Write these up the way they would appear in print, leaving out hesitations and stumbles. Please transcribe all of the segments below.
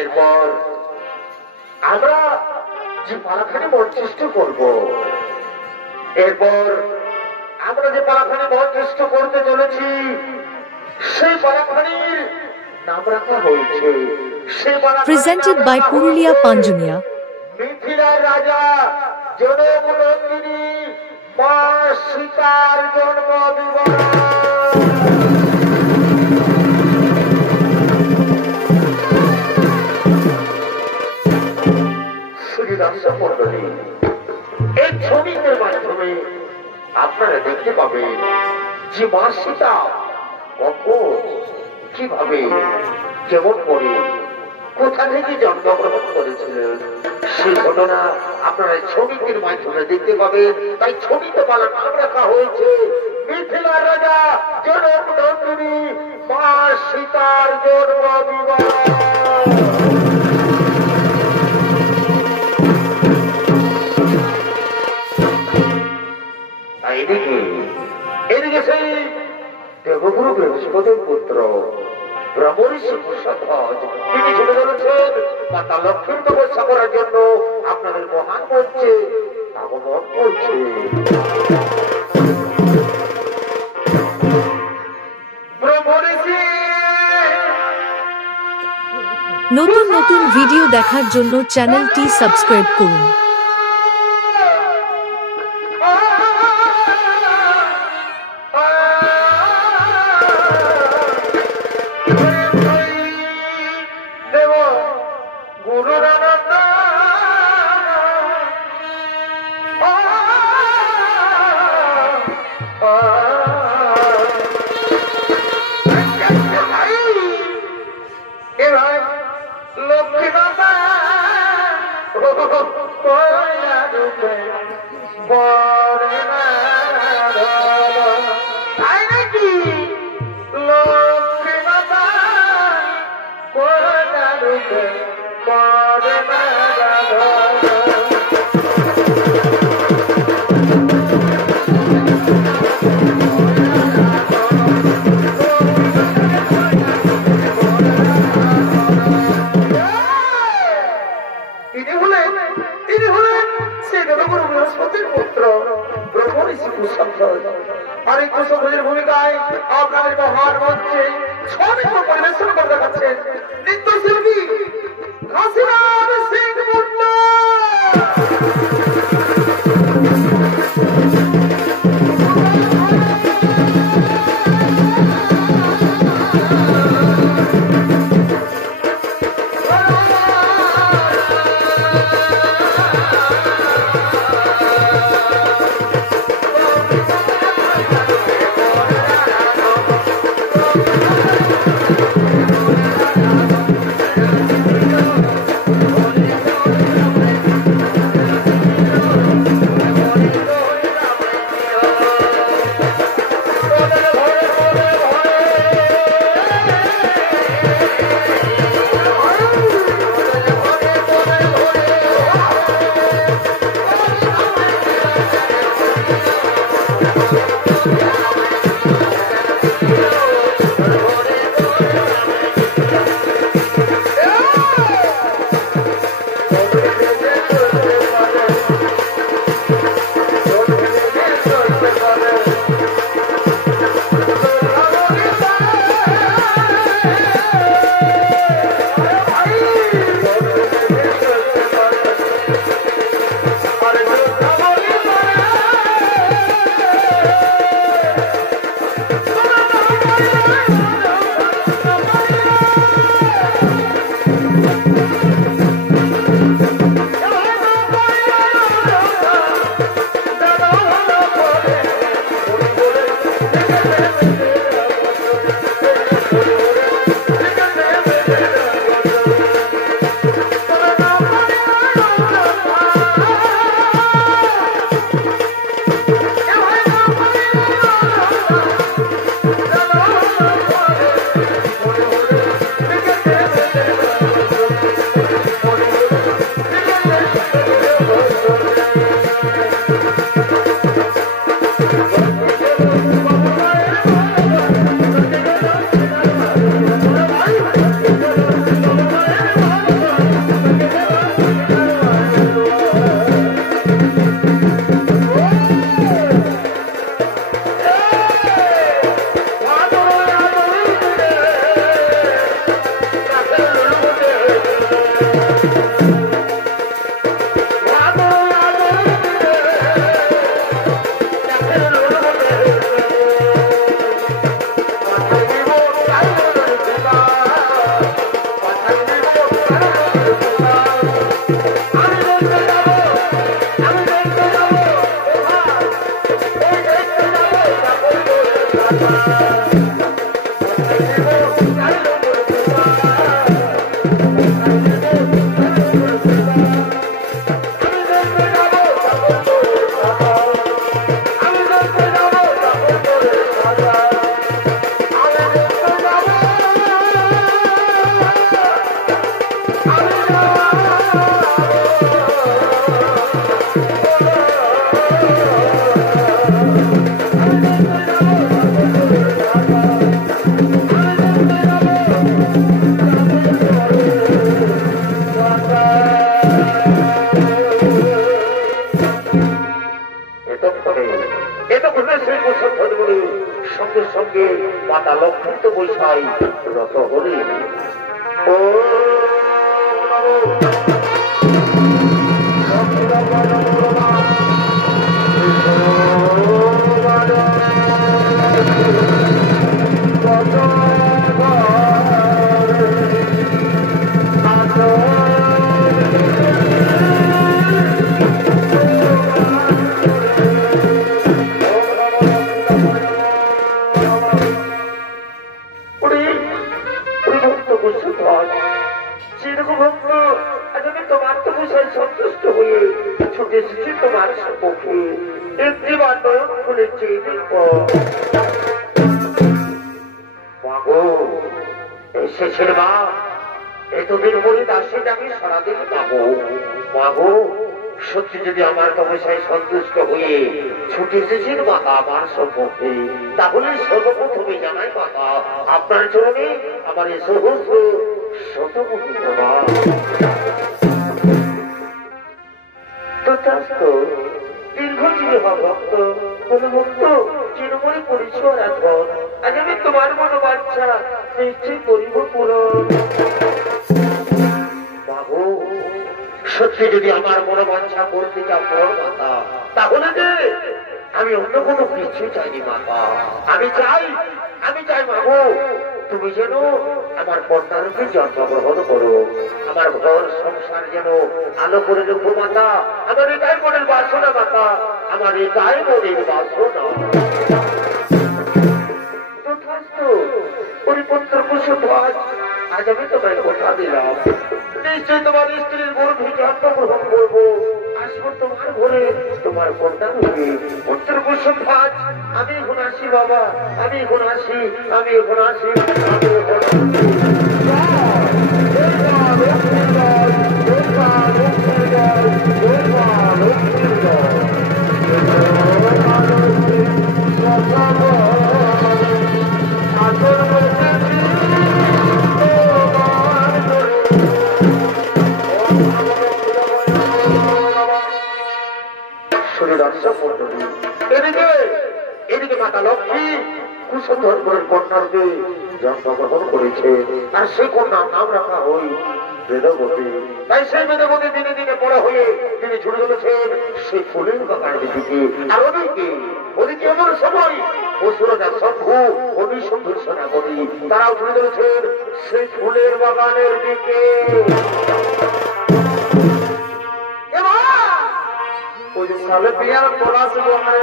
এরপর আমরা যে পালাখানি মঞ্চস্থ করব, এরপর আমরা যে পালাখানি মঞ্চস্থ করতে চলেছি সেই পালাখানির নাম রাখা হয়েছে presented by Purulia Panjunia মিথিলার রাজা জনক নন্দিনী মা সীতার জন্ম বিবরণ। এই ছবিদের মাধ্যমে আপনারা দেখতে পাবেন যে মা সীতা কখন কিভাবে কেমন করে কোথা থেকে জন্মগ্রহণ করেছিলেন সেই ঘটনা আপনারা ছবিদের মাধ্যমে দেখতে পাবেন। তাই ছবিতে বলা নাম রাখা হয়েছে মিথিলার রাজা জনক নন্দিনী মা সীতার জন্ম বিবরণ। এদিকে সেই দেবগুরু বৃহস্পতির পুত্র ব্রহ্মর্ষি কুশধ্বজ তিনি চলে চলেছেন মাতা লক্ষ্মীর তপস্যা করার জন্য আপনাদের মহান মঞ্চে আগমন করছে। নতুন নতুন ভিডিও দেখার জন্য চ্যানেলটি সাবস্ক্রাইব করুন। ভূমিকায় আপনাদের মহান মঞ্চে ছবি পরিবেশন করে দেখাচ্ছেন নৃত্যশিল্পী কাশীনাথ সিং মুন্ডা। সঙ্গে মাতা লক্ষ্মী তো বৈশাই রত হলে ও সন্তুষ্ট হয়ে ছুটে এসেছি তোমার সম্মুখে একটি বান্ধব খুলেছে মাগো এসেছেন মা এতদিন বলে দাসের আমি সারাদিন পাবো মাগো সত্যি যদি আমার তপস্যায় সন্তুষ্ট হয়ে ছুটে এসেছেন মাতা আমার সম্মুখে তাহলে সর্বপ্রথমে জানাই মাতা আপনার চরণে আমার এই সহস্র শতকোটি প্রণাম। দীর্ঘজীবী ভক্ত ভক্ত চিরমণি পরিচয় রাখুন আজ আমি তোমার মনোবাঞ্ছা নিশ্চয় করিব পূরণ। বাবু সত্যি যদি আমার মনোবাঞ্ছা করতে চাও পূরণ মাতা তাহলে যে আমি অন্য কোনো কিছু চাইনি মাতা আমি চাই বাবু তুমি যেন আমার কন্যারূপে জন্মগ্রহণ করো আমার ঘর সংসার যেন আলো করে রেখো মাতা আমার এটাই মনের বাসনা মাতা আমার এটাই মনের বাসনা। পরিপত্র কুশল আজ আমি তোমায় কথা দিলাম নিশ্চয় তোমার স্ত্রীর গর্ভে জন্মগ্রহণ করবো আসবো তোমার ঘরে তোমার কন্যারূপে পুত্র কুশল আমি এখন আসি বাবা আমি এখন আসি আমি এখন আসি এদিকে মাতা লক্ষ্মী কুশধর কন্যারূপে জন্মগ্রহণ করেছে আর সেই কন্যার নাম রাখা হই বেদবতী। তাই সেই বেদবতী দিনে দিনে বড় হয়ে তিনি ছুটে চলেছেন সেই ফুলের বাগানের দিকে আর ওদিকে এমন সময় অসুরজা শম্ভু অগ্নিসন্ধুর সেনাপতি তারাও ছুটে চলেছেন সেই ফুলের বাগানের দিকে। ওই যে সালে পিয়ার পলাশ বনে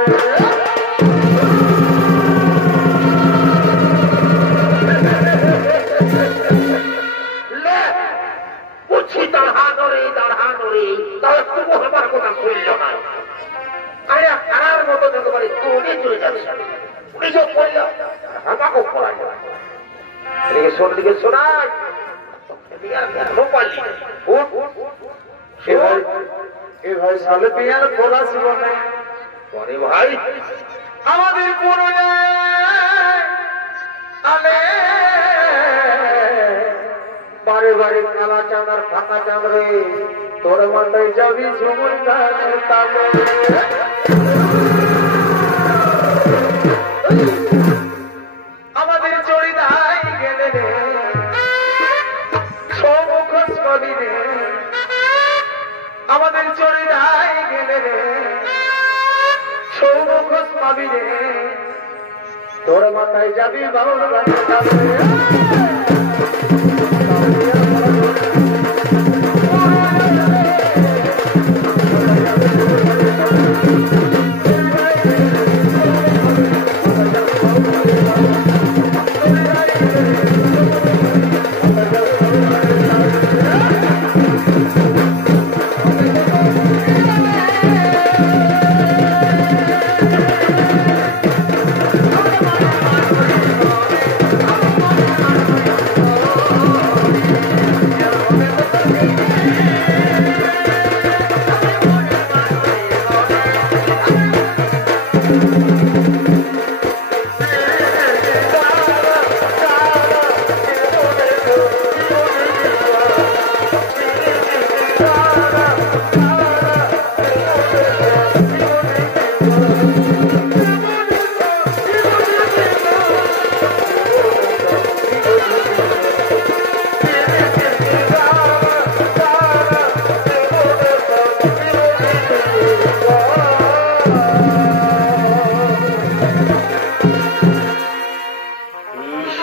ভাই আমাদের বারে বারে কালা চাঁদ আর ফাঁকা চাঁদ রে তোর মাথায় যাবি ঝুমুর গানের তালে আমাদের চড়িদাই গেলে রে সমুখ পাবি রে আমাদের চড়িদাই গেলে রে সমুখ পাবি রে তোর মাথায় যাবি বাউল গানের তালে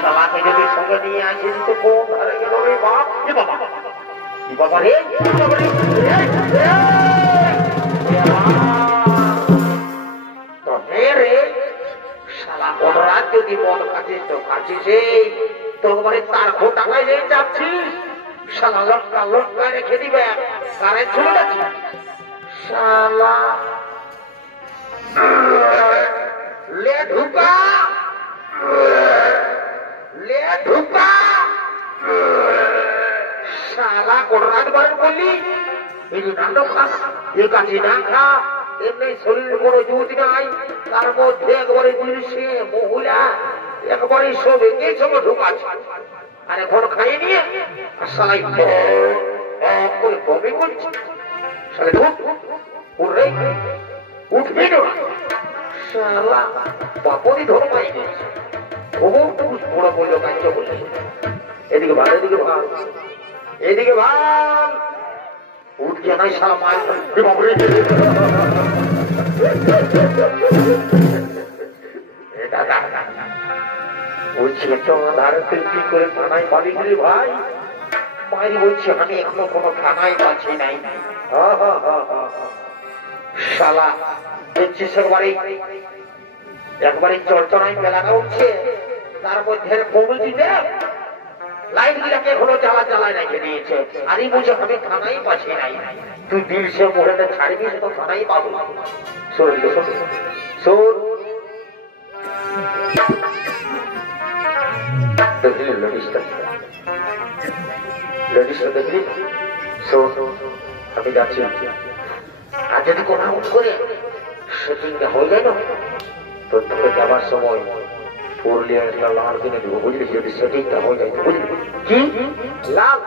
শালাকে যদি সঙ্গে নিয়ে আসিস তো কোন ধারে গেল রে বাপ? এ বাবা, কি বাবা রে, কি বাবা রে, তবে রে শালা কোন রাত যদি মদ খাচ্ছিস তো খাচ্ছিস, তোর মানে তার ঘোটাকায় যে যাচ্ছিস, শালা লটকা লটকা রেখে দিবে, কারেন্ট চলে যাচ্ছে শালা। ले ढुका, ले ढुका, শালা কোরআন বার বললি এই নাম খা, এই কাছে না খা, এমনি শরীর কোনো জুত নাই, তার মধ্যে একবারে জিনিসে মহিলা একবারে সব এই সময় ঢুকাচ্ছে, আর এখন খাইয়ে নিয়ে শালাই করে বমি করছে, শালে ঢুক উঠে উঠবি না শালা, বাপরই ধরো পাই গেছে, বড় বললো কাঞ্চ বললো, এদিকে ভালো, এদিকে ভাল, এদিকে ভাল, উঠছে নাই শালা মায়ের বলছে ধারে তুই কি করে থানায় পালি গেলি ভাই? মায়ের বলছে আমি এখনো কোনো থানায় পাচ্ছি নাই। শালা দেখছিস একবারে চরচরাই মেলানো উঠছে, তার মধ্যে কমিটিতে লাইট গুলাকে এখনো জ্বালা জ্বালায় রেখে দিয়েছে, আর এই বুঝে আমি থানায় পাচ্ছি নাই। তুই দিল সে মোড়েতে ছাড়বি তো থানায় পাবো। শোন শোন, দেখলি লেডিসটা, লেডিসটা দেখলি? শোন আমি যাচ্ছি, আর যদি কোনো করে সেটিংটা হয়ে যায় না তো তোকে যাবার সময় পুরুলিয়া লাল কিনে দেবো, বুঝলি? যদি সেটিংটা হয়ে যায়, বুঝলি? কি লাল?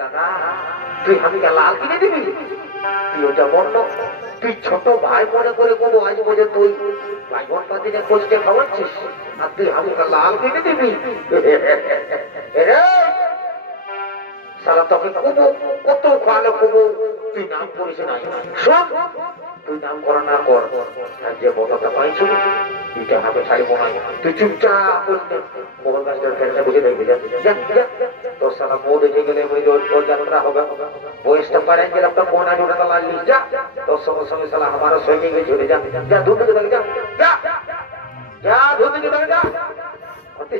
দাদা তুই হামিকা লাল কিনে দিবি? তুই ওটা বলল তুই ছোট ভাই মনে করে কোনো আজ বোঝে তুই ভাই বোন পাতিকে কোচকে খাওয়াচ্ছিস, আর তুই হামিকা লাল কিনে দিবি? সারা তোকে কত খাওয়ালে কবু তুই নাম করিস নাই। শোন তুই নাম কর না কর, যে বদাটা পাইছিল এটা হাতে ছাড়বো না, তুই চুপচাপ মোহন গাছের ফেলটা বুঝে দেখবি। তোর সারা বউ দেখে গেলে ওই যাত্রা হবে, বয়সটা পারেন গেলে একটা মন আজ ওটা লাগলিস, যা তোর সঙ্গে সঙ্গে সালা আমারও সঙ্গে গিয়ে ঝরে যা, যা ধুতে দেখে যা, যা যা ধুতে দেখে যা,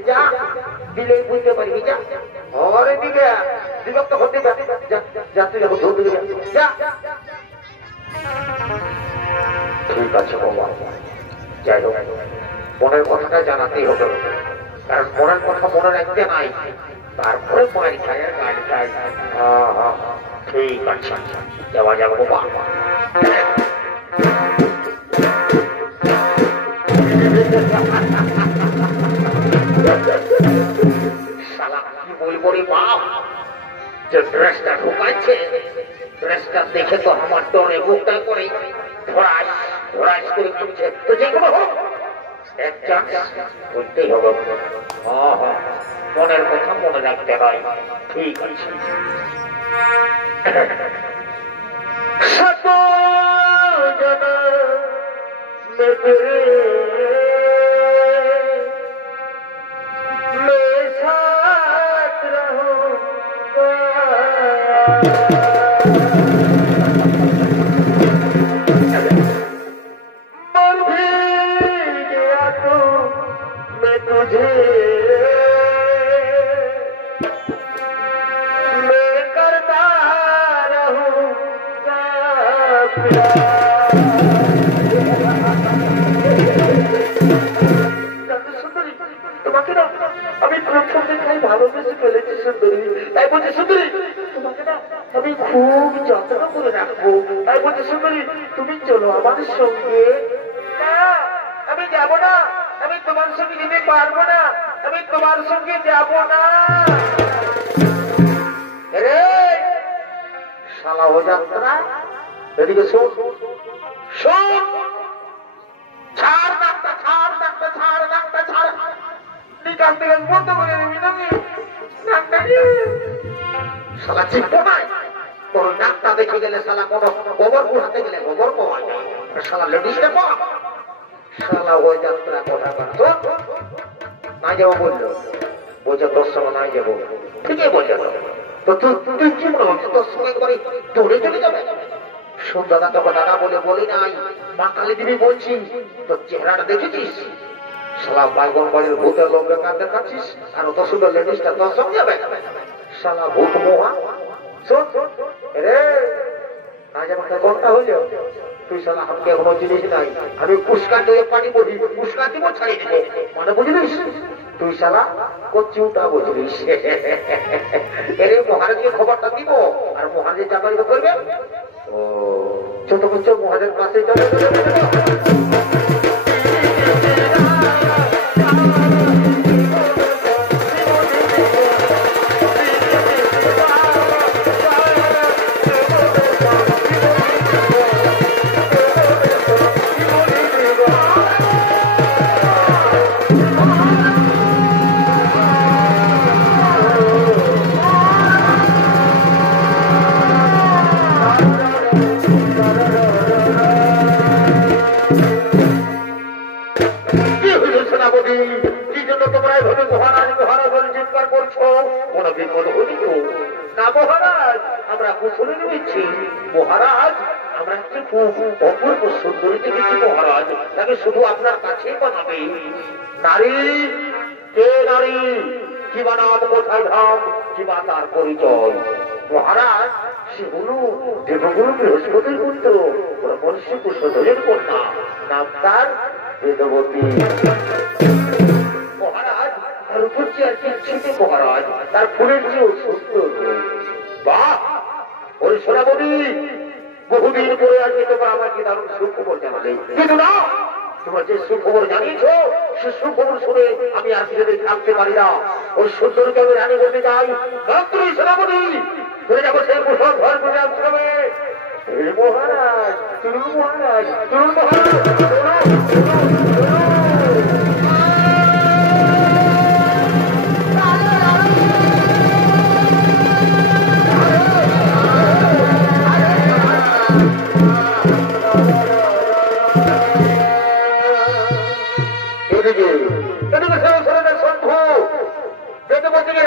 যা দিলে বুঝতে পারবি, যা ঘরে দিকে বিভক্ত হতে যা, তুই যখন ধুতে যা। ঠিক আছে বাবা, যাই হোক মনের কথাটা জানাতেই হবে, কারণ মনের কথা মনে রাখতে নাই, তারপরে মায়ের খায় গাড়ি খায়। ঠিক আছে যাওয়া যাবো বাবা। শালা কি বলবো রে বাপ, যে ড্রেসটা ঢুকাচ্ছে, ড্রেসটা দেখে তো আমার ডরে বুকটা করে ধরাস ধরাস করে চলছে, তো যেগুলো হোক এক চান্স করতেই হবে। মনের কথা মনে রাখতে হয়। ঠিক আছে শত তোমাকে না আমি প্রথম দেখাই ভালোবেসে ফেলেছি সুন্দরী, তাই বলছি সুন্দরী তোমাকে না আমি খুব যত্ন করে রাখবো, তাই বলছি সুন্দরী তুমি চলো আমাদের সঙ্গে। না আমি যাব না, আমি তোমার সঙ্গে যেতে পারবো না, আমি তোমার সঙ্গে যাব না। রে শালা ও যাত্রা এদিকে শোন শোন, ছাড় নাকটা ছাড়, নাকটা ছাড়, নাকটা ছাড়, নিকাল থেকে বন্ধ করে দিবি নাকি নাকটা? শালা চিন্তা নাই তোর নাকটা দেখে গেলে শালা কোনো গোবর কুড়াতে গেলে গোবর পাওয়া যায়, শালা লেডিসটা পাওয়া শালা ওই যাত্রা কথা কাটতো না যাবো বললো, বলছে তোর সঙ্গে নাই যাবো। ঠিকই বলছে তো তুই কি মনে হচ্ছে তোর সঙ্গে একবারে দৌড়ে চলে যাবে? সুন্দরদা তোকে দাদা বলে বলি নাই, মা কালী দেবী বলছি, তোর চেহারাটা দেখেছিস? শালা বাইগন বাড়ির ভূতের লোককে কাঁদতে কাঁদছিস, আর অত সুন্দর লেডিসটা তোর সঙ্গে যাবে? শালা ভূত মোহা। শোন রে, না যেমন কোনটা হইল, তুই শালা আমাকে এখনো জিনিস নাই, আমি পুষ্কার দিয়ে পানি বলি, পুষ্কার দিব ছাড়িয়ে দিব, মানে বুঝলিস? তুই শালা কচুটা বুঝলিস। এর মহারাজকে খবরটা দিব, আর মহারাজের চাকরি করবে। ও ছোট বচ্চ মহারাজের কাছে চলে অপূর্ব সুন্দরী দেখেছি মহারাজ, তাকে শুধু আপনার কাছে বানাবে। নারী কে নারী, কি বানাত, কোথায় ধাম, কি বা তার পরিচয়? মহারাজ সেগুলো দেবগুরু বৃহস্পতির পুত্র, মনুষ্য কুশলের কন্যা, নাম তার বেদবতী। মহারাজ তার উপর চেয়ে আর কি মহারাজ, তার ফুলের চেয়েও সুন্দর। বাহ, ওই সোনাবতী, বহুদিন পরে আজকে তোমরা আমাকে দারুণ সুখবর জানালে, কিন্তু না, তোমরা যে সুখবর জানিয়েছ সে সুখবর শুনে আমি আর যদি থাকতে পারি না। ওই সুন্দরকে আমি রানী বলতে চাই, মাত্র সেনাপতি ধরে যাবো সেই কুশল ঘর করে আসতে হবে। মহারাজ চলুন, মহারাজ চলুন,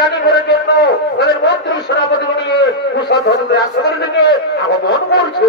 রানী করার জন্য তাদের মন্ত্রী সেনাপতি নিয়ে কুশল ধর্মের আশ্রমের দিকে আগমন করছে।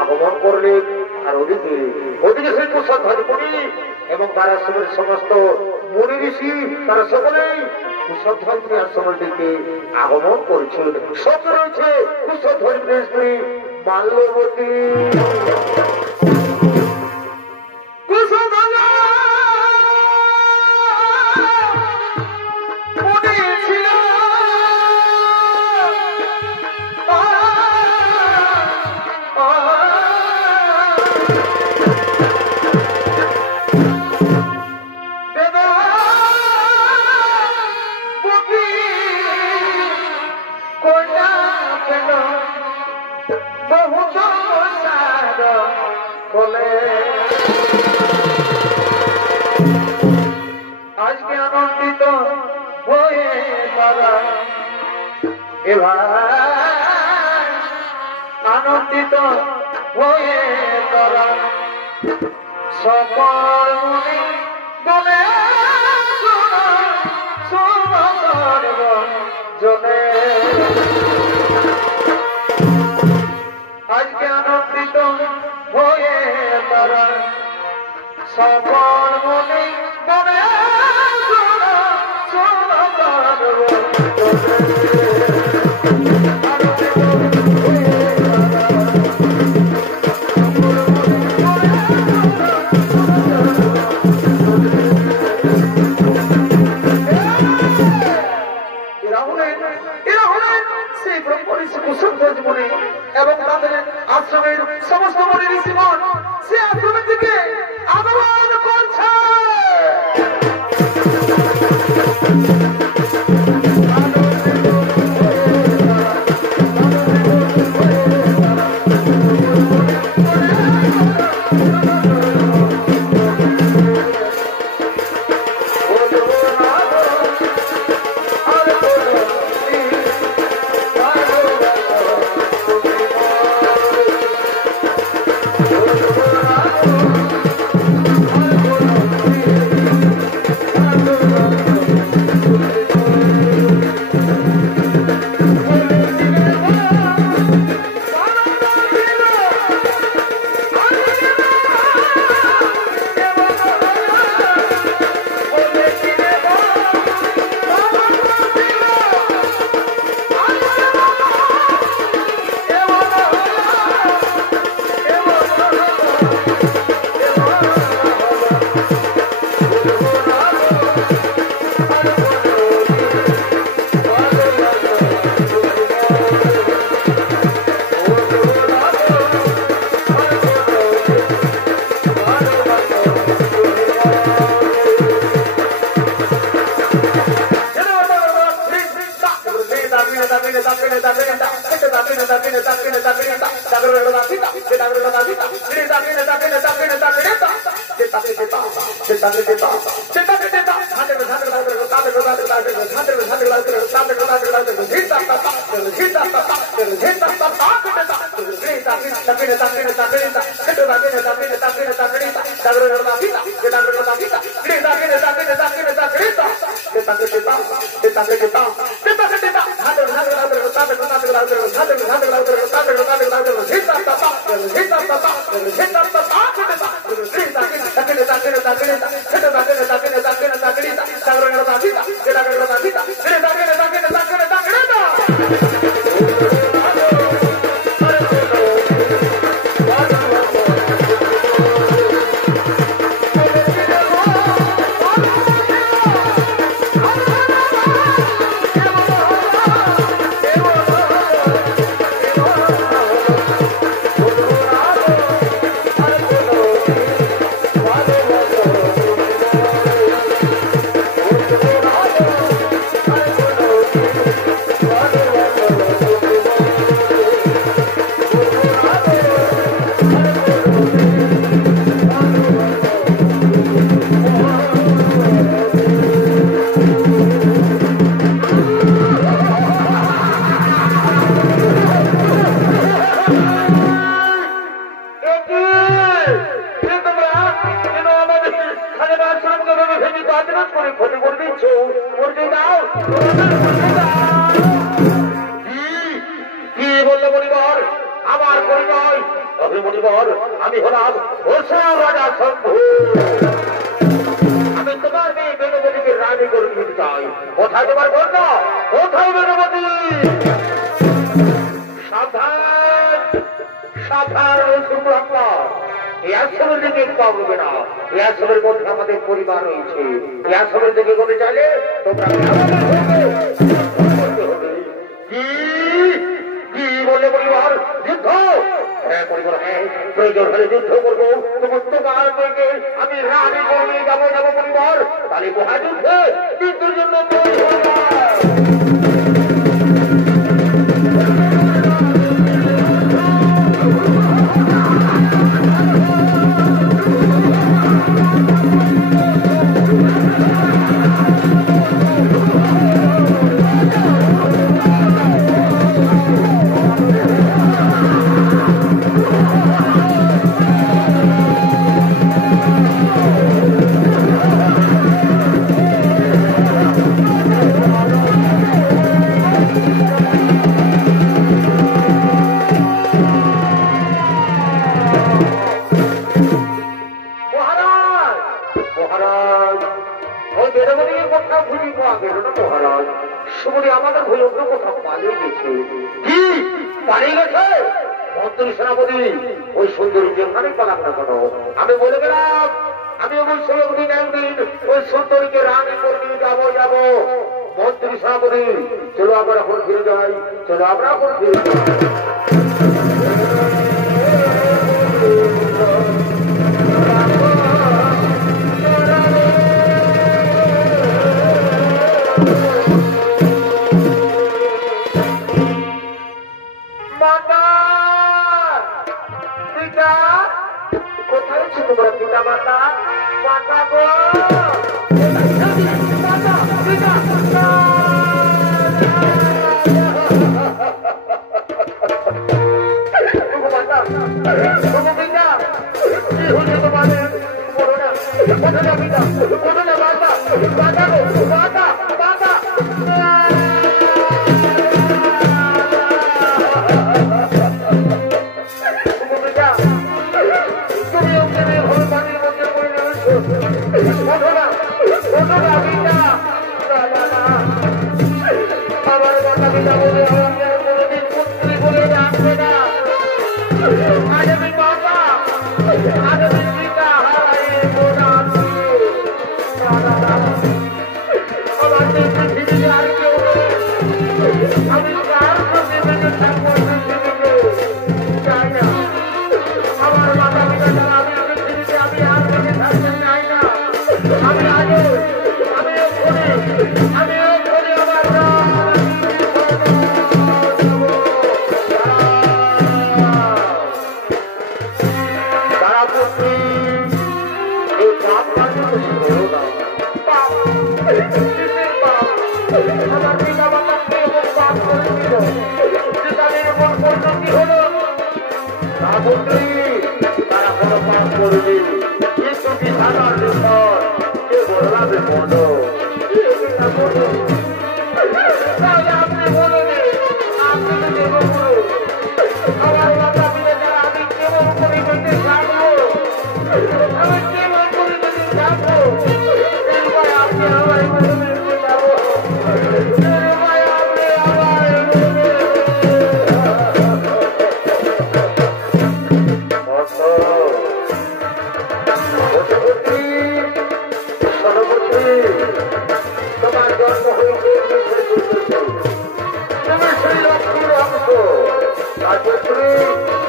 আগমন করলেন আর ওদিকে ওদিকে সেই কুশধ্বনি এবং তারা সমস্ত মুনি ঋষি তারা সকলেই কুশধ্বনি আশ্রমের দিকে আগমন করেছিল। সঙ্গে রয়েছে কুশধ্বনির স্ত্রী মাল্যবতী। আজকে আনন্দিত হয়ে তারা এবার আনন্দিত হয়ে তারা সকল মুনি বলে জনে আজকে আনন্দিত হয়ে তারা সকল মুনি বলে এবং তাদের আশ্রমের সমস্ত মনে ঋষিগণ সে আশ্রমের দিকে আগমন করছে। তবে মনিবর আমি হলাম অসুর রাজা শম্ভু। আমি তোমার মেয়ে বেনবতীকে রানী করে দিতে চাই। কোথায় তোমার কন্যা? কোথায় বেনবতী? সাবধান সাবধান অসুর ব্রাহ্মণ, এই আশ্রমের দিকে পাববে না। এই আশ্রমের মধ্যে আমাদের পরিবার রয়েছে। এই আশ্রমের দিকে করতে চাইলে তোমরা কি বললে পরিবার? যুদ্ধ? হ্যাঁ পরিবার, হ্যাঁ প্রয়োজন হলে যুদ্ধ করবো। তোমার মেয়েকে আমি রানী করে যাবো পরিবার। তাহলে মহাযুদ্ধে মৃত্যুর জন্য ওই সুন্দরী যেখানে পালাক না কেন, আমি বলে গেলাম আমি অবশ্যই একদিন ওই সুন্দরীকে রানী করে নিয়ে যাবো। মন্ত্রী সেনাপতি, চলো আমরা এখন ফিরে যাই। চলো আমরা এখন ফিরে যাই। কোথায় ছিল তোমরা পিতা মাতা? মাতা গো,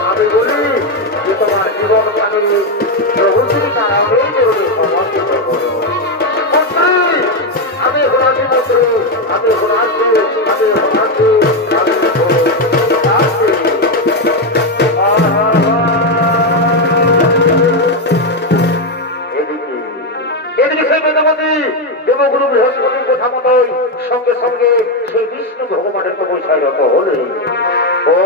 আমি বলি যে তোমার জীবন মানে প্রভুতির কারণে সমর্পিত করো। আমি হরাজি মন্ত্র, আমি হরাজি, আমি হরাজি, আমি এদিকে সেই বেদবতী দেবগুরু বৃহস্পতির কথা মতোই সঙ্গে সঙ্গে সেই বিষ্ণু ভগবানের তো বৈশাখত হলে ও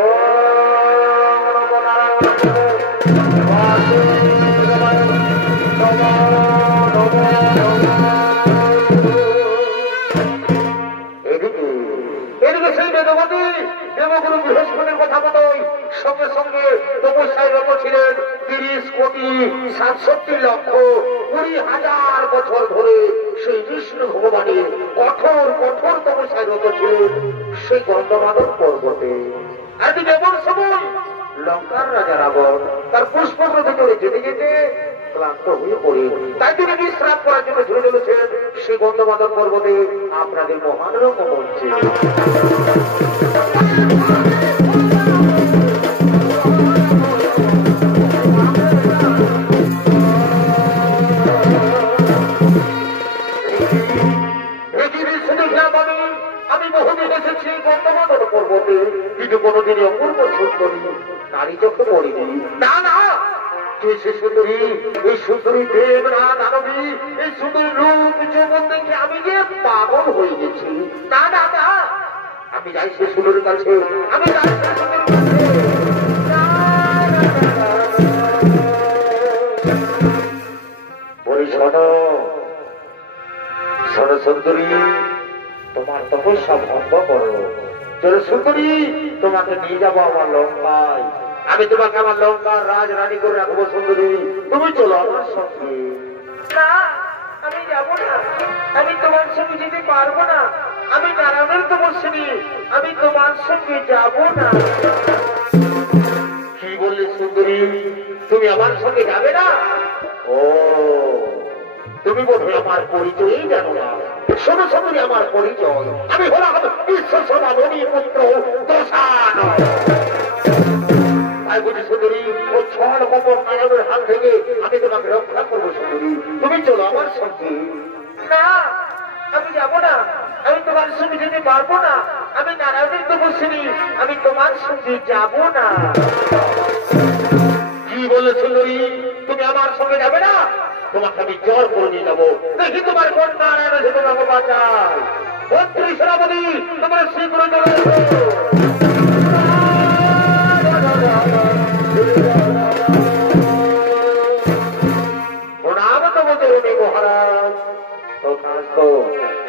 এদিকে সেই বেদবতী দেবগুরু দেবগুরু বৃহস্পতির কথা মতোই সঙ্গে সঙ্গে তপস্যায় রত ছিলেন 30,67,20,000,000 বছর ধরে সেই বিষ্ণু ভগবানের কঠোর কঠোর তপস্যায় রত ছিলেন সেই গন্ধমাদন পর্বতে। একদিন এমন সময় লঙ্কার রাজা রাবণ তার পুষ্পগুলো ভিতরে যেতে যেতে ক্লান্ত হয়ে পড়ে, তাই তিনি বিশ্রাম করার জন্য ঝুলে চলেছেন সেই গন্ধমাদন পর্বতে আপনাদের মহানরম মঞ্চে। আমি বহুদিন এসেছি গন্ধমাদন পর্বতে, কিন্তু কোনোদিনই অপূর্ব সুন্দরী নারী চোখে পড়িনি। না না, সে সুন্দরী, এই সুন্দরী দেব না দানবী, এই সুন্দরী রূপ যৌবন দেখে আমি যে পাগল হয়ে গেছি। না না না, আমি যাই সে সুন্দরীর কাছে, আমি যাই সে সুন্দরীর কাছে। বলি শোনো শোনো সুন্দরী, তোমার তপস্যা ভঙ্গ করো। চলো সুন্দরী, তোমাকে নিয়ে যাবো আমার লঙ্কায়, আমি তোমাকে আমার লঙ্কার রাজ রানী করে রাখবো। সুন্দরী, তুমি চলো আমার সঙ্গে। না, আমি যাবো না, আমি তোমার সঙ্গে যেতে পারবো না, আমি নারায়ণের তপস্বিনী, আমি তোমার সঙ্গে যাবো না। কি বললে সুন্দরী, তুমি আমার সঙ্গে যাবে না? ও, তুমি বোধহয় আমার পরিচয়ই জানো না। শোনো সুন্দরী, আমার পরিচয়, আমি হলাম বিশ্বসভা নদীর পুত্র দশান। তাই বুঝি সুন্দরী, ও ছল কপট মানবের হাত থেকে আমি তোমাকে রক্ষা করবো। সুন্দরী, তুমি চলো আমার সঙ্গে। না, আমি যাবো না, আমি তোমার সঙ্গে যেতে পারবো না, আমি নারায়ণের তপস্বিনী, আমি তোমার সঙ্গে যাবো না। কি বললে সুন্দরী, তুমি আমার সঙ্গে যাবে না? তোমাকে আমি জ্বর করে নিয়ে যাবো, দেখি তোমার কোন নারায়ণ এসে তোমাকে বাঁচায়। মন্ত্রী সেনাপতি, তোমার শীঘ্র চলে এসো। প্রণাম তব চরণে মহারাজ।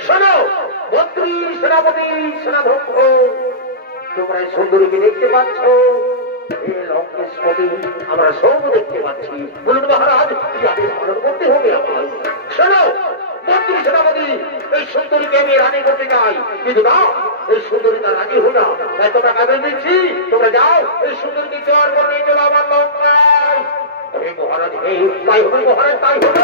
শোনো মন্ত্রী সেনাপতি সেনাধ্যক্ষ, তোমরা এই সুন্দরীকে দেখতে পাচ্ছ, আমরা সব দেখতে পাচ্ছি। বলুন মহারাজ, কি আদেশ পালন করতে হবে আমার? শোনো মন্ত্রী সেনাপতি, এই সুন্দরীকে আমি রানী করতে চাই, কিন্তু না, এই সুন্দরী তার রাজি হল না। তাই তোমরা কাজে দিচ্ছি, তোমরা যাও এই সুন্দরীকে জোয়ার করে নিয়ে চলো আমার লঙ্কায়। মহারাজ, তাই হবে মহারাজ, তাই হবে।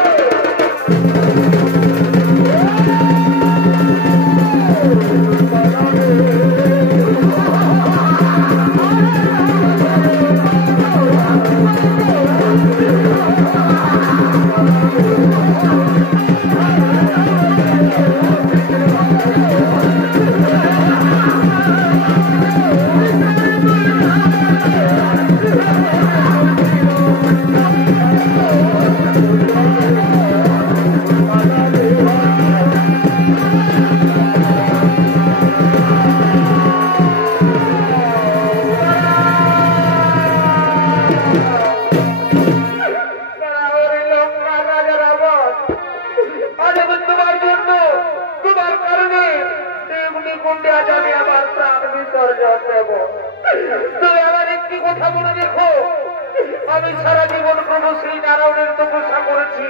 আমি সারা জীবন প্রভু শ্রী নারায়ণের তপস্যা করেছি,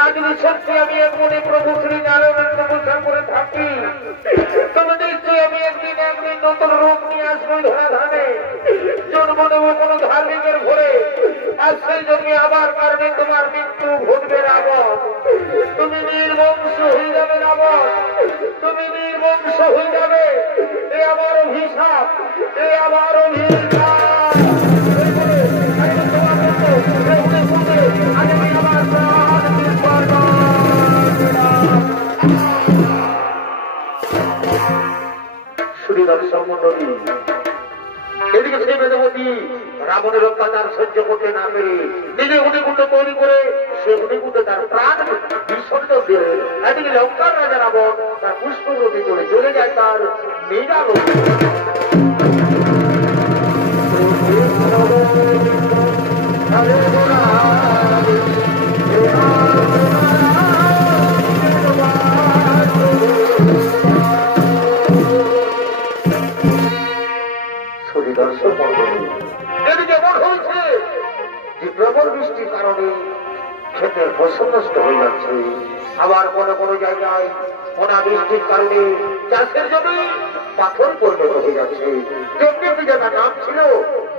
আর যদি সত্যি আমি একমনে প্রভু শ্রী নারায়ণের তপস্যা করে থাকি, তবে নিশ্চয়ই আমি একদিন নতুন রূপ নিয়ে আসবো ধরাধামে, জন্ম নেব কোনো ধার্মিকের ঘরে, আর সেই জন্য আমার কারণে তোমার মৃত্যু ঘটবে রাবণ। তুমি নির্বংশ হয়ে যাবে রাবণ, তুমি নির্বংশ হয়ে যাবে। এ আমার অভিশাপ, এ আমার অভিশাপ। এদিকে সেই বেদবতী রাবণের অত্যাচার সহ্য করতে না পেরে নিজে অগ্নিকুণ্ড তৈরি করে সে অগ্নিকুণ্ডে তার প্রাণ বিসর্জন দিয়ে, এদিকে লঙ্কার রাজা রাবণ তার পুষ্প নদী চলে যায় তার নিরাল। শুধু দর্শক মন্ডলী, এদিকে যেমন হয়েছে যে প্রবল বৃষ্টির কারণে ক্ষেতের ফসল নষ্ট হয়ে যাচ্ছে, আবার কোনো জায়গায় অনাবৃষ্টির কারণে চাষের জমি পাথর পরিণত হয়ে যাচ্ছে। তেমনি একটি জায়গার নাম ছিল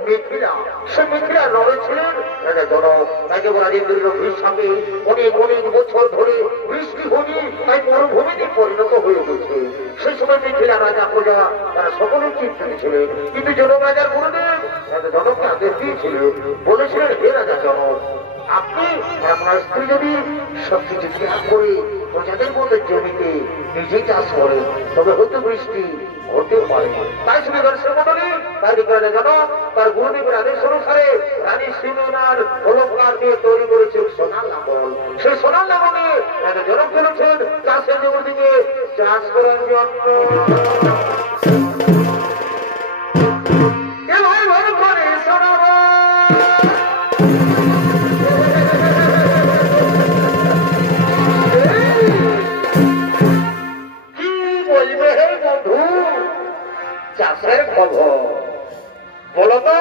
মিথিলা। সে মিথিলা নগর ছিলেন রাজা জনক। একেবারে রাজেন্দ্র সঙ্গে অনেক বছর ধরে বৃষ্টি হয়নি, তাই মরুভূমিতে পরিণত হয়ে গেছে। সেই সময় মিথিলা রাজা প্রজা তারা সকলেই চিন্তিত ছিলেন, কিন্তু জনক রাজার গুরুদেব রাজা জনককে আদেশ দিয়েছিলেন, বলেছিলেন, হে রাজা জনক, আপনি আপনার স্ত্রী যদি সবকিছু ত্যাগ করে প্রজাদের মধ্যে জমিতে নিজে চাষ করেন, তবে হয়তো বৃষ্টি হতে পারে। তাই শুনে দর্শক মন্ডলী, তাই রাজা জনক তার গুরুদেবের আদেশ অনুসারে রানী সিনেমার অলঙ্কার দিয়ে তৈরি করেছে সোনার লাঙ্গল। সেই সোনার লাঙ্গল নিয়ে রাজা জনক চলেছেন চাষের জমির দিকে চাষ করার জন্য। চাষের খবর বলতো,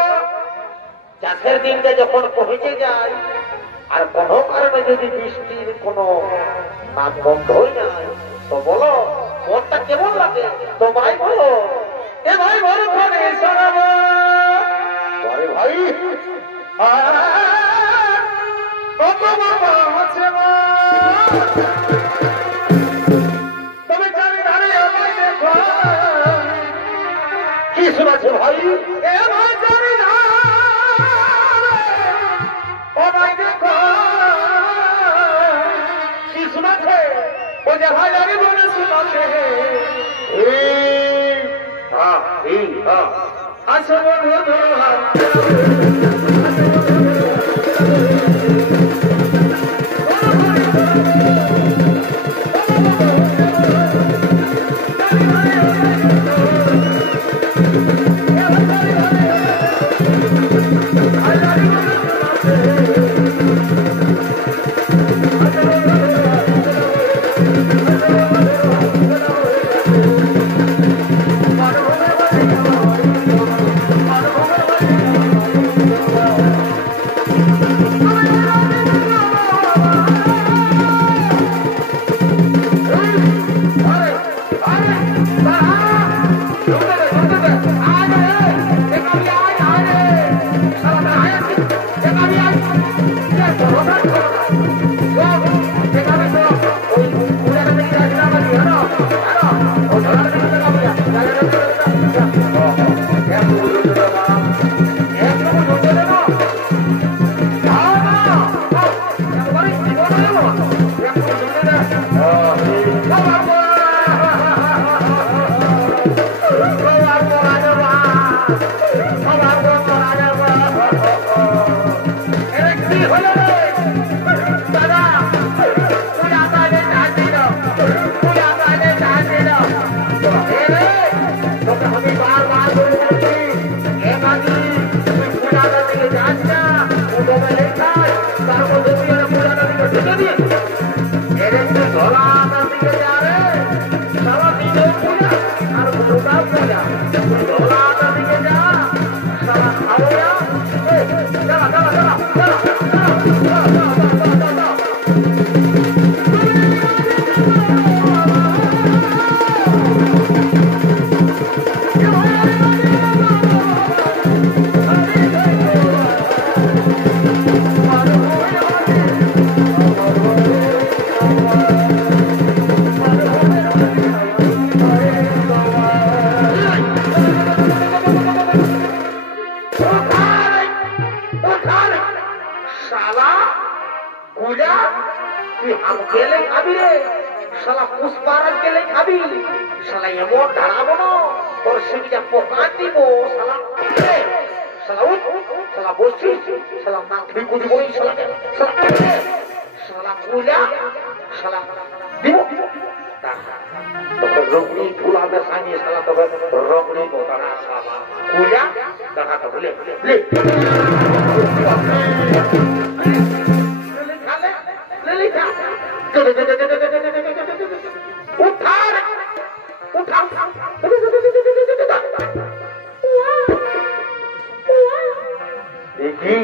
চাষের দিনটা যখন পৌঁছে যায় আর কোনো কারণে যদি বৃষ্টির কোনো নাক বন্ধ হয়ে যায়, তো বলো মনটা কেমন লাগে? তোমরাই বলো। এ ভাই বলো ফোনে শোনাবো ভাই ভাই তবে চারিধারে আমায় দেখো। কি শোনাচ্ছে ভাই? এ ভাই চারিধারে আমায় দেখো। কি শোনাচ্ছে? ও যে ভাই আমি বলে শোনাচ্ছে। আসো বন্ধু কি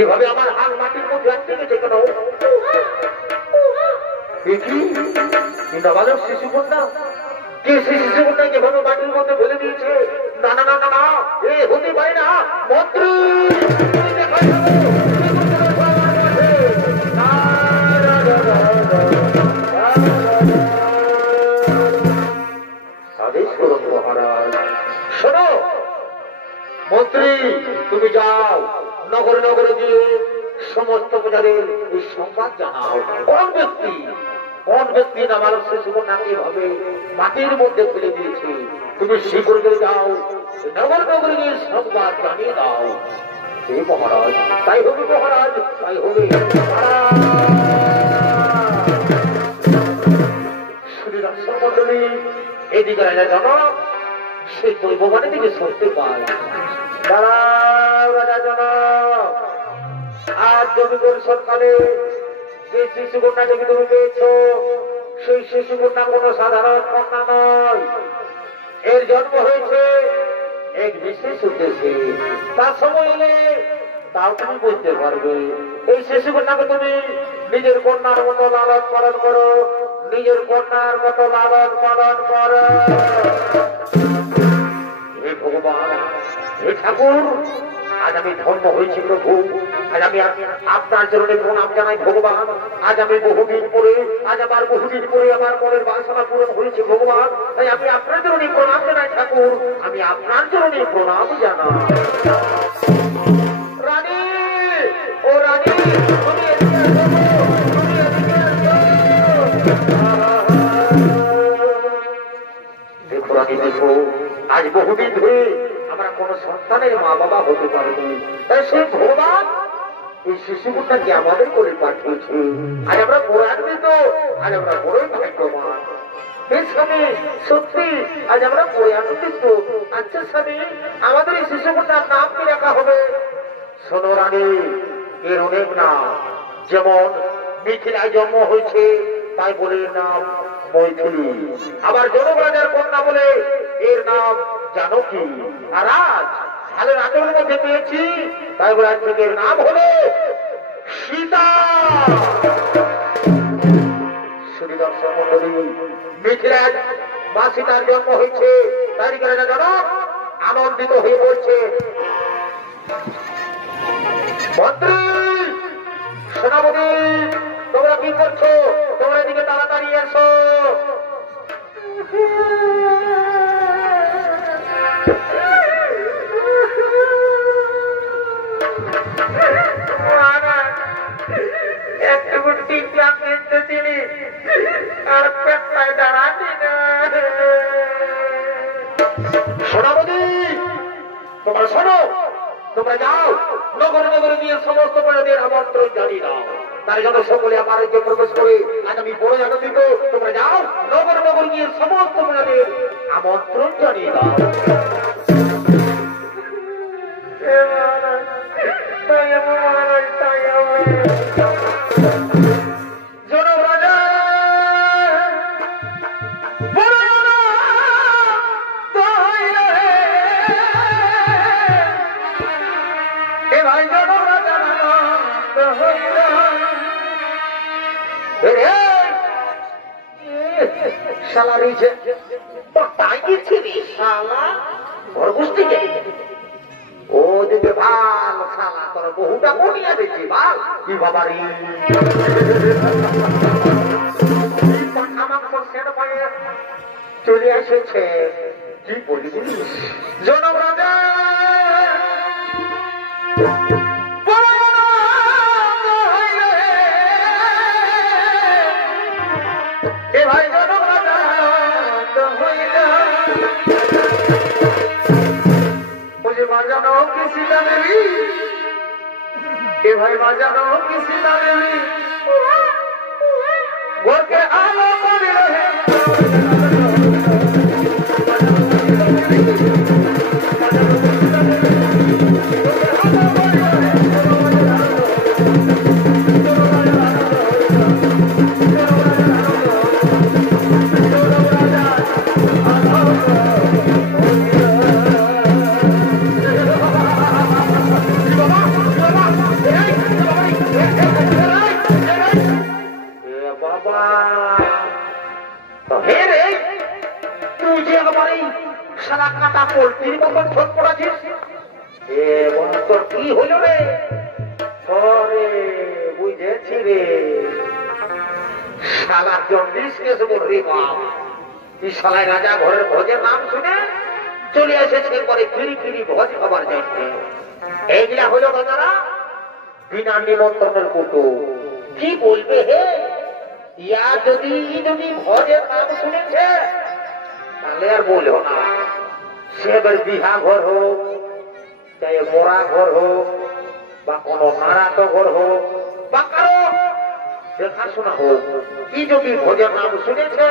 এভাবে আমার হাত মাটির মধ্যে আটকে গেছে কেন? কি নাবালক শিশু কন্যা, কে সেই শিশু কন্যা যেভাবে মাটির মধ্যে ফেলে দিয়েছে? না না না না না, এ হতে পারে না। মন্ত্রী আদেশ করুন মহারাজ। শোনো মন্ত্রী, তুমি যাও নগরে নগরে গিয়ে সমস্ত প্রজাদের এই সংবাদ জানাও। কোন ব্যক্তি নাবালক শিশু কন্যাকে এভাবে মাটির মধ্যে ফেলে দিয়েছে, তুমি শীঘ্র করে যাও নগর নগরে গিয়ে সংবাদ জানিয়ে দাও। হে মহারাজ, তাই হবে মহারাজ, তাই হবে। মন্ডলী এদিকে রাজা জনক সেই দৈববাণী থেকে সরতে পায়। দাঁড়াও রাজা জনক, আজ জমিদের সরকারে যে শিশু কন্যাটাকে তুমি পেয়েছ, সেই শিশু কন্যা কোন সাধারণ কন্যা নয়। এর জন্ম হয়েছে এক বিশেষ উদ্দেশ্যে। তার সময় এলে তাও তুমি বুঝতে পারবে। এই শিশু কন্যাকে তুমি নিজের কন্যার মতো লালন পালন করো, নিজের কন্যার মতো লালন পালন করো। হে ভগবান, হে ঠাকুর, আজ আমি ধন্য হয়েছি প্রভু। আজ আমি আপনার চরণে প্রণাম জানাই ভগবান। আজ আমি বহুদিন পরে আমার মনের বাসনা পূরণ হয়েছে ভগবান। তাই আমি আপনার চরণে প্রণাম জানাই ঠাকুর, আমি আপনার চরণে প্রণাম জানাই। রানী, ও রানী, তুমি এদিকে আসো, তুমি এদিকে আসো। দেখো রানী, দেখো, আজ বহুদিন ধরে আমরা কোন সন্তানের মা বাবা হতে পারিনি। তাই সেই ভগবান এই শিশু কন্যাকে আমাদের করে পাঠিয়েছে। আজ আমরা বড় আনন্দিত, আজ আমরা বড়ই ভাগ্যবান। স্বামী, সত্যি আজ আমরা বড় আনন্দিত। আচ্ছা স্বামী, আমাদের এই শিশু কন্যার নাম কি রাখা হবে? শোনো রানী, এর অনেক নাম। যেমন মিথিলায় জন্ম হয়েছে তাই বলে এর নাম মৈথিলী। আবার জনক রাজার কন্যা বলে এর নাম জানকী। আর আজ হালের আচরের মধ্যে পেয়েছি তাই বলে আজ থেকে এর নাম হলো সীতা। শ্রী দর্শন মন্ডলী, মিথিলায় মা সীতার জন্ম হয়েছে তাই রাজা জনক আনন্দিত হয়ে বলছে, মন্ত্রী, সেনাপতি, তোমরা কি করছো? তোমরা এদিকে তাড়াতাড়ি এসো। একটু টিকলাম কিন্তু তিনি আর পেটটায় দাঁড়ানি না। সেনাপতি, তোমরা শোনো, তোমরা যাও নগরে নগরে গিয়ে সমস্ত প্রজাদের আমন্ত্রণ জানিয়ে দাও। তার জন্য সকলে আমার রাজ্যে প্রবেশ করে আজ আমি বড় আনন্দিত। তোমরা যাও নগর নগর গিয়ে সমস্ত প্রজাদের আমন্ত্রণ জানিয়ে দাও। জনক রাজা, ভাই জনক রাজা শালা রয়েছে তাই দিচ্ছি শালা ঘর গোষ্ঠীকে ওদিকে ভাল শালা তোর বহুটা কমিয়া দিচ্ছি ভাল কি বাবা রে চলে এসেছে। কি বলবি জনক রাজা, ভাই জনক রাজা मुझे बाजानो किसी का मेरी ए भाई बाजानो किसी का मेरी वो के आलो कोरी रहे পোল্ট্রির মতন ঠোঁট পড়াছিস? তোর কি হলো রে? ওরে বুঝেছি রে, শালা জন্ডিস কেসে বলবি বাপ। এই শালায় রাজা ঘরের ভোজের নাম শুনে চলে এসেছে পরে ফিরি ফিরি ভোজ খাবার জন্য। এইগুলা হলো দাদারা বিনা নিমন্ত্রণের কুটুম। কি বলবে হে, ইয়া যদি ভোজের নাম শুনেছে তাহলে আর বলবো না। সে এবার বিহা ঘর হোক, চাই মোরা ঘর হোক, বা কোন নারাত ঘর হোক, বা কারো দেখাশোনা হোক, কি যদি ভোজের নাম শুনেছে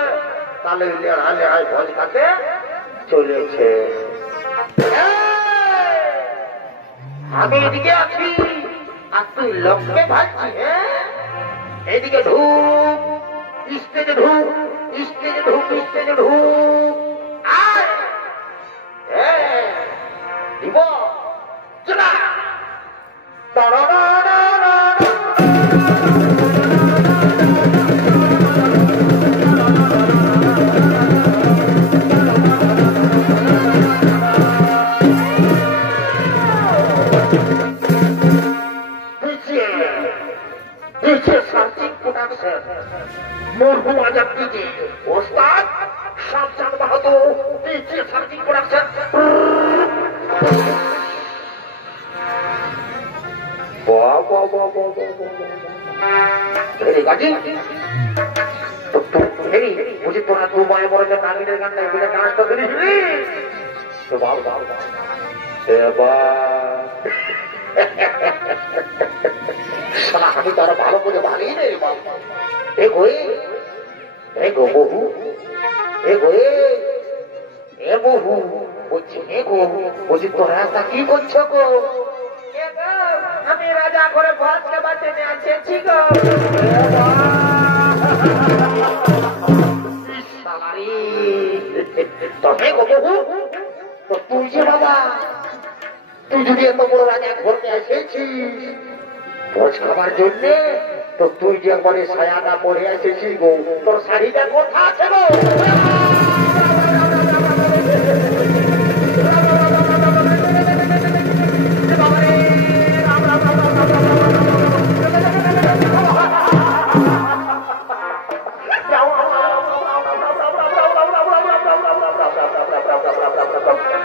তাহলে লেড়া লেড়ায় ভোজ খাতে চলেছে। আমি এদিকে আছি আর তুই লোককে ভাবছি। এদিকে ঢুক, স্টেজে ঢুক, স্টেজে ঢুক, স্টেজে ঢুক। আর দিব চলা মরহুম আজাদ দিদি ওস্তাদ শামসান বাহাদুর পিছে সার্চিং প্রোডাকশন। বুঝি তোরা দু মায়ের বড় যে নাগিনের গানটা এগুলো নাচটা ধরেছিলি তো বাবা বাবা আমি তো আরো ভালো করে ভালোই রে বাবা। এ গোয়ে এ গো বহু, এ গোয়ে এ বহু বলছি, এ গো বলছি তোরা তা কি করছো গো? আমি রাজা করে ভোজ খাবার টেনে আসেছি গো। তবে গো বহু, তো তুই যে বাবা, তুই যদি এত বড় রাজা ঘরতে এসেছিস ভোজ খাবার জন্য, তো তুই যে একবারে সায়াটা পরে এসেছিস গো, তোর শাড়িটা কোথা আছে গো?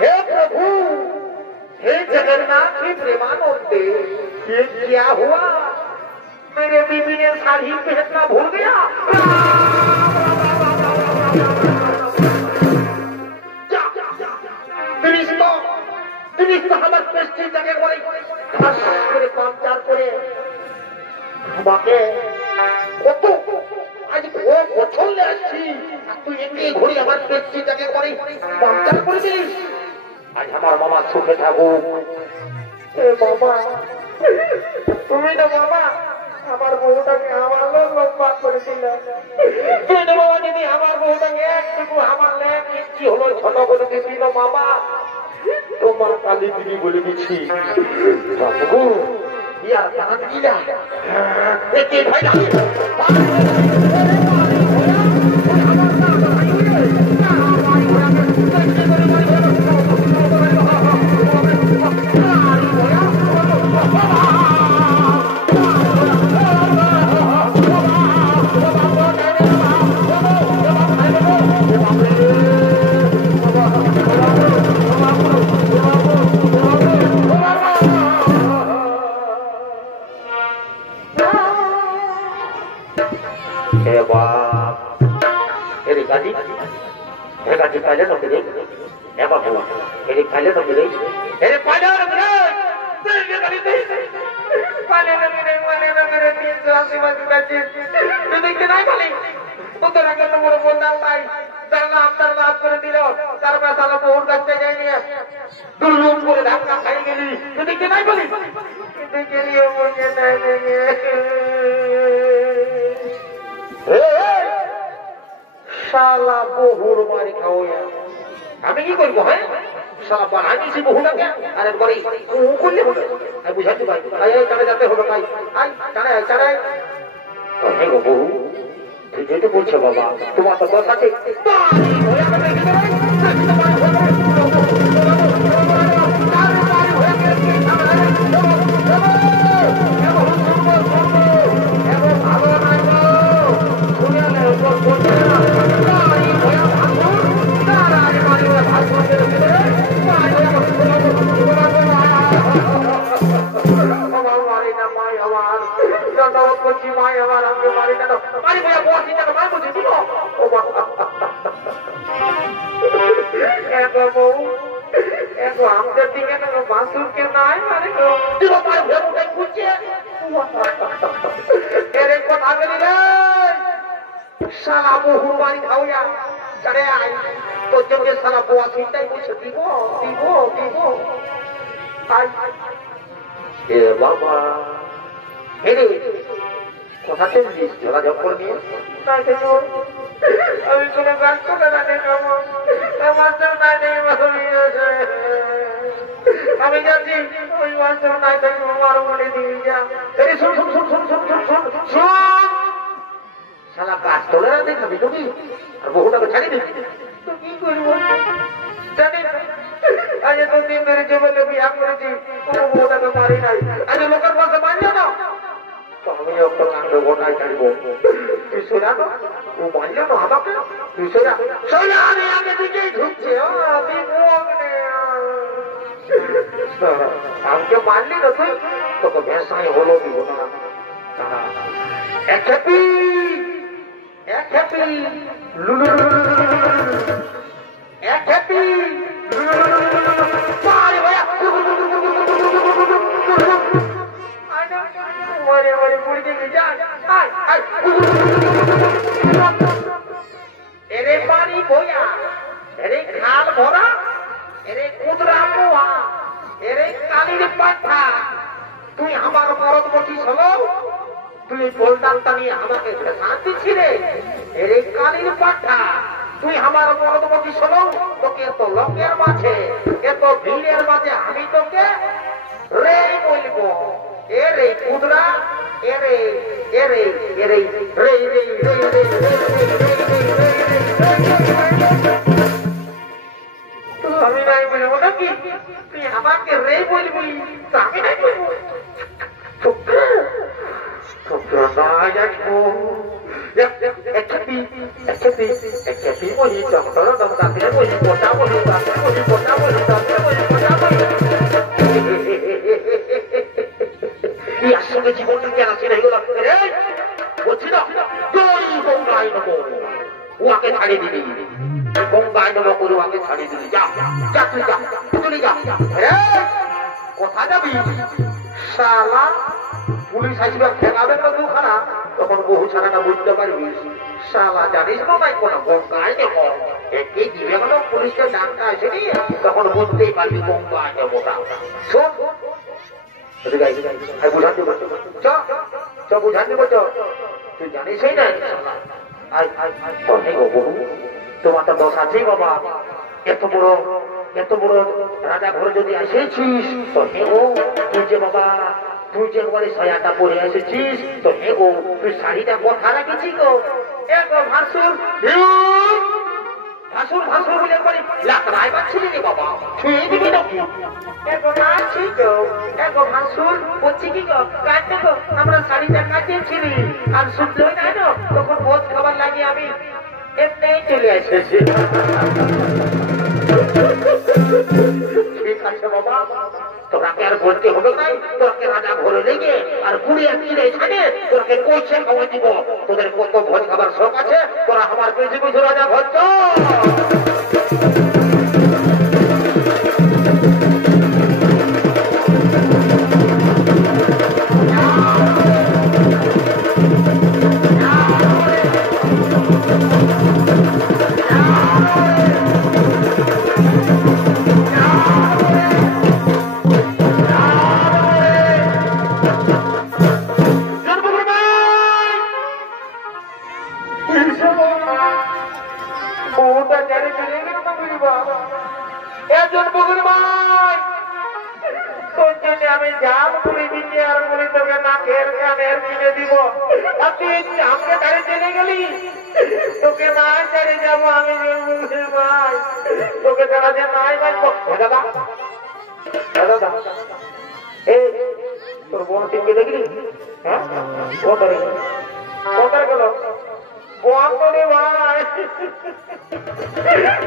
हे प्रभु, हे जगन्नाथ, हे प्रेमानंद, ये क्या हुआ? मेरे बीबी ने साड़ी पहनना भूल गया। আমার প্রেস্টিজটাকে করে পাঞ্চার করে আমাকে কত আজ ও বছর আসছি, তুই এমনি ঘুরি আমার প্রেস্টিজটাকে করে পাঞ্চার করে দিলিস। আজ আমার মামা সুখে থাকুক। বাবা তুমি তো বাবা আমার বউটাকে আমার লম্বা করে দিলে, বাবা যদি আমার বউটাকে একটুকু আমার কি হলো ছোট করে দিছিল বাবা, তোমার কালী দিদি বলে দিচ্ছি বাবু ইয়ার কান দিলা একে ভাই শালা বহুর মারি খাও। আমি কি করবো? হ্যাঁ শালা বানাইছি বহুটাকে আর একবারে করলে হবে। আমি বুঝাচ্ছি ভাই, চালে যাতে হবে ভাই, চালে চালে গো বহু তুই যেটা বলছো বাবা, তোমার তো দশ আছে। আমাদের দিকে বাসুরকে নাই মানে এর কথা বলি রে সারা বহু বাড়ি খাওয়া চলে আই তোর জন্য সারা বোয়া চিন্তাই বলছে দিব দিব দিব এ বাবা এরে কথা চলছিস যোগাযোগ করে নিয়ে আমি কোনো গাছ করে না দেখাবো আমি যাচ্ছি ওই মাস্টার নাই থাকি আরো বলে দিয়ে যা শুন শুন শুন শুন শুন শুন শুন শুন শালা গাছ তোলে না দেখাবি তুমি আর বহুটাকে ছাড়ি দিবি তো কি করবো জানি না আজ তো দিন ধরে জীবনে বিয়া করেছি কোনো বহুটাকে মারি নাই আজ লোকের পাশে মানলো না আমি একটা কাণ্ড ঘটাই ছাড়বো তুই শোনা না ও মানলো না আমাকে তুই শোনা শোনা আমি আগে দিকেই ঢুকছে আমাকে মানলি না তুই তোকে ব্যবসায় হলো দিব না এক হ্যাপি এক হ্যাপি এরে পানি বইয়া এরে খাল ভরা এরে কুদরা মোয়া এরে কালির পাঠা তুই আমার মরদ বটিস হলো তুই গোলদানটা নিয়ে আমাকে শান্তি ছিলে এরে কালির পাঠা তুই আমার মরদ বটিস হলো তোকে এত লোকের মাঝে এত ভিড়ের মাঝে আমি তোকে রে বলবো এরে কুদরা এরে এরে এরে রে রে রে রে আমি নাই বলবো নাকি তুই আমাকে রে বলবি আমি নাই বলবো সঙ্গে জীবনটা কেন ছিল এগুলো বলছি না গঙ্গায় নেবো ওকে ছাড়িয়ে দিবি গঙ্গায় নেবো করে ওকে ছাড়িয়ে দিবি যা যা তুই যা চলে যা কোথা যাবি শালা পুলিশ আসবে খেলাবে না দুখানা তখন বহু ছাড়াটা বুঝতে পারবি শালা জানিস না তাই কোনো গঙ্গায় নেবো একে দিবে কোনো পুলিশকে ডাকটা আসেনি তখন বুঝতেই পারবি গঙ্গায় নেবোটা শোন তুই জানিস না তোমার তো দোষ আছেই বাবা এত বড় রাজা ঘরে যদি এসেছিস তো তুই যে বাবা তুই যে একবারে সায়াটা পরে এসেছিস তো তুই শাড়িটা কথা রাখেছি গো ভাসুর ভাসুর ভাসুর বলে একবারে লাকড়ায় পাচ্ছিলি রে বাবা ছুঁয়ে দিবি নাকি আমরা শাড়িটা কাটিয়েছিলি আর শুনলই নাই না তখন ভোজ খাবার লাগে আমি এমনি চলে এসেছি ঠিক আছে বাবা তোরাকে আর বলতে হবে নাই তোকে রাজা ঘরে লেগে আর কুড়িয়ে কিনে এখানে তোকে কইছে খাওয়া দিব তোদের কত ভোজ খাবার শখ আছে তোরা আমার পেছু পেছু রাজা ঘর আমি জাম পুরি দিচ্ছি আর পুরি তোকে না খের কানের কিনে দিব আর তুই জামকে তাড়ি চলে গেলি তোকে না ছেড়ে যাবো আমি ভাই তোকে ছাড়া যে নাই বাঁচবো দাদা দাদা এই তোর বোন টিপকে দেখলি হ্যাঁ কোথায় গেল বোন তো রে ভাই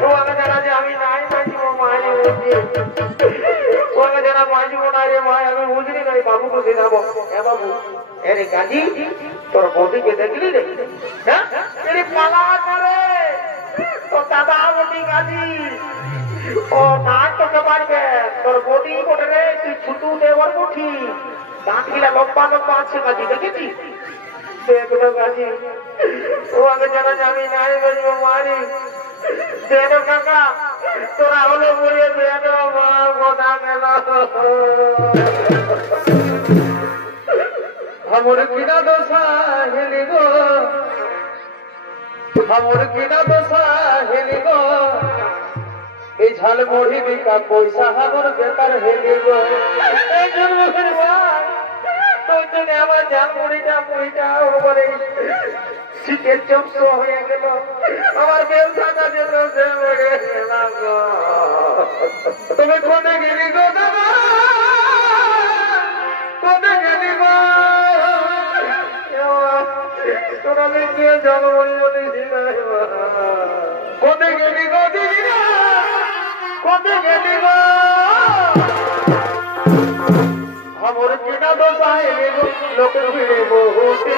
তোমাকে জানা যে আমি নাই বাঁচবো মাই তোমাকে জানা বাঁচবো না রে ভাই আমি বুঝলি না বাবুকে শেখাবো হ্যাঁ বাবু এরে গাজি তোর বৌদিকে দেখলি রে হ্যাঁ পালা করে তো দাদা বলি গাজি ও না তোকে পারবে তোর বডি কোটে রে তুই ছুটু দেওয়ার মুঠি দাঁতগুলা লম্বা লম্বা আছে কাজী দেখেছি দেখলো কাজী ও আগে জানা জানি নাই বলবো মারি দেন কাকা তোরা হলো বলে দেন মা কথা গেল हमर किना दोसा हेली गो हमर किना दोसा हेली गो ए झाल मोड़ी बिका पैसा हमर बेकार हेली गो ए जन्म करवा तो जने আমার জান মুড়িটা ওরে শীতের চমস হয়ে গেল আমার বেল থাকা যেন সে মরে গেল গো তুমি কোনে গেলি গো দাদা কোনে গেলি গো তোরা মেয়ে জল বলি কোনে গেলি গো দিদিরা কোনে গেলি গো हमर किना दोसा हेली गो लोक ভিড়ে বহুতে